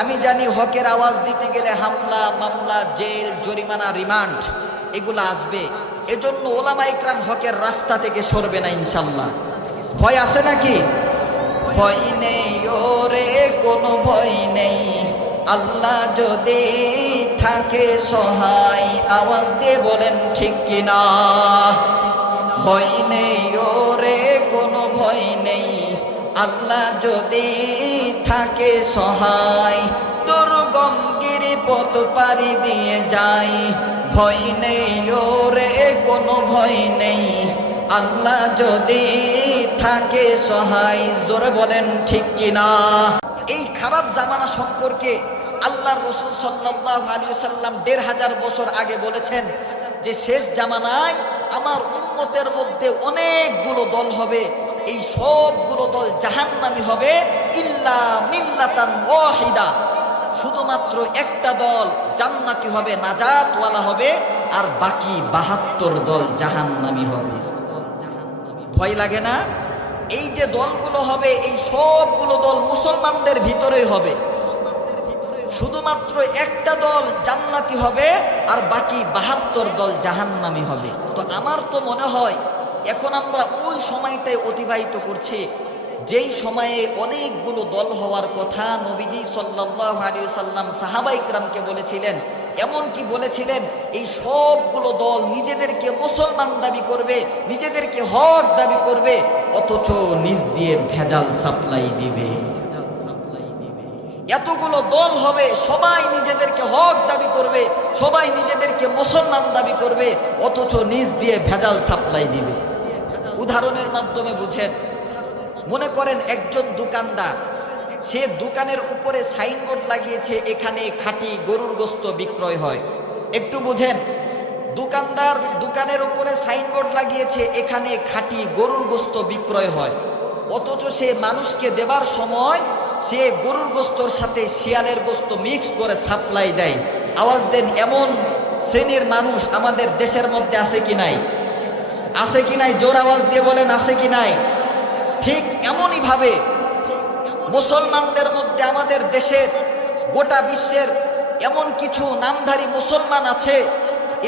আমি জানি হকের আওয়াজ দিতে গেলে হামলা, মামলা, জেল, জরিমানা, রিমান্ড এগুলো আসবে। এজন্য ওলামা ইকরাম হকের রাস্তা থেকে সরবে না ইনশাল্লাহ। ভয় আছে নাকি? ভয় নেই ওরে, কোনো ভয় নেই, আল্লাহ যদি থাকে সহায়। আওয়াজ দিয়ে বলেন ঠিক কিনা? ভয় নেই ওরে, কোনো ভয় নেই, আল্লাহ যদি থাকে সহায়। দুর্গম গিরিপথ পাড়ি দিয়ে যাই, ভয় নেই ওরে, কোনো ভয় নেই, আল্লাহ যদি থাকে সহায়। জোরে বলেন ঠিক কিনা? এই খারাপ জামানা সম্পর্কে আল্লাহর রাসূল সাল্লাল্লাহু আলাইহি ওয়াসাল্লাম ১৫০০ বছর আগে বলেছেন যে শেষ জামানায় আমার উম্মতের মধ্যে অনেকগুলো দল হবে, এই সবগুলো দল জাহান্নামী হবে, ইল্লা মিল্লাতান ওয়াহিদা, শুধুমাত্র একটা দল জান্নাতি হবে, নাজাতওয়ালা হবে, আর বাকি ৭২ দল জাহান্নামী হবে। ভয় লাগে না? এই যে দলগুলো হবে, এই সবগুলো দল মুসলমানদের ভিতরেই হবে, শুধুমাত্র একটা দল জান্নাতি হবে আর বাকি ৭২ দল জাহান্নামী হবে। তো আমার তো মনে হয় এখন আমরা ওই সময়টাই অতিবাহিত করছি যেই সময়ে অনেকগুলো দল হওয়ার কথা নবীজি সাল্লাল্লাহু আলাইহি ওয়াসাল্লাম সাহাবা ইকরামকে বলেছিলেন। এমন কি বলেছিলেন, এই সবগুলো দল নিজেদেরকে মুসলমান দাবি করবে, নিজেদেরকে হক দাবি করবে, অথচ নিজ দিয়ে ভেজাল সাপ্লাই দিবে। এতগুলো দল হবে, সবাই নিজেদেরকে হক দাবি করবে, সবাই নিজেদেরকে মুসলমান দাবি করবে, অথচ নিজ দিয়ে ভেজাল সাপ্লাই দিবে। উদাহরণের মাধ্যমে বুঝেন, মনে করেন একজন দোকানদার, সে দোকানের উপরে সাইনবোর্ড লাগিয়েছে এখানে খাঁটি গরুর গোশত বিক্রয় হয়। একটু বুঝেন, দোকানদার দোকানের উপরে সাইনবোর্ড লাগিয়েছে এখানে খাঁটি গরুর গোশত বিক্রয় হয়, অথচ সে মানুষকে দেবার সময় সে গরুর গোশতর সাথে শিয়ালের গোশত মিক্স করে সাপ্লাই দেয়। আওয়াজ দেন, এমন শ্রেণীর মানুষ আমাদের দেশের মধ্যে আছে কি নাই? আছে কি নাই? জোর আওয়াজ দিয়ে বলেন, আছে কি নাই? ঠিক এমনই ভাবে মুসলমানদের মধ্যে আমাদের দেশের, গোটা বিশ্বের এমন কিছু নামধারী মুসলমান আছে,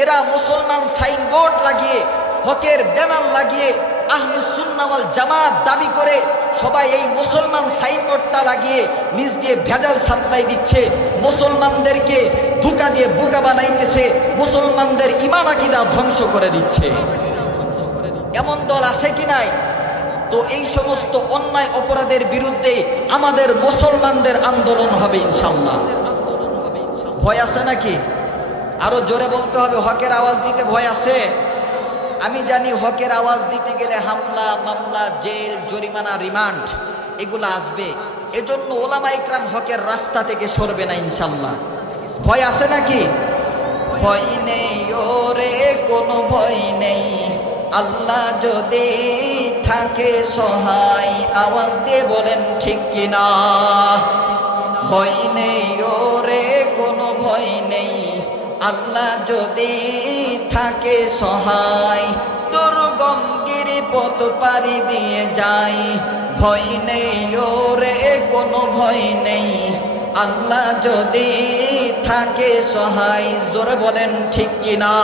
এরা মুসলমান সাইনবোর্ড লাগিয়ে, হকের ব্যানার লাগিয়ে আহলুস সুন্নাহ ওয়াল জামাত দাবি করে সবাই এই মুসলমান সাইনবোর্ডটা লাগিয়ে নিজ দিয়ে ভেজাল সাপ্লাই দিচ্ছে, মুসলমানদেরকে ধোঁকা দিয়ে বোকা বানাইতেছে, মুসলমানদের ঈমান আকীদা ধ্বংস করে দিচ্ছে। এমন দল আছে কি নাই? তো এই সমস্ত অন্যায় অপরাধের বিরুদ্ধে আমাদের মুসলমানদের আন্দোলন হবে ইনশাআল্লাহ। ভয় আছে নাকি? আরো জোরে বলতে হবে, হকের আওয়াজ দিতে ভয় আছে? আমি জানি হকের আওয়াজ দিতে গেলে হামলা, মামলা, জেল, জরিমানা, রিমান্ড এগুলো আসবে। এজন্য ওলামা ইকরাম হকের রাস্তা থেকে সরবে না ইনশাআল্লাহ। ভয় আছে নাকি? ভয় নেই ওরে, কোনো ভয় নেই, আল্লাহ যদি থাকে সহায়। আওয়াজ দিয়ে বলেন ঠিক কিনা? ভয় নেই ওরে, কোনো ভয় নেই, আল্লাহ যদি থাকে সহায়। দুর্গম গিরিপথ পাড়ি দিয়ে যাই, ভয় নেই ওরে, কোনো ভয় নেই, আল্লাহ যদি থাকে সহায়। জোরে বলেন ঠিক কিনা?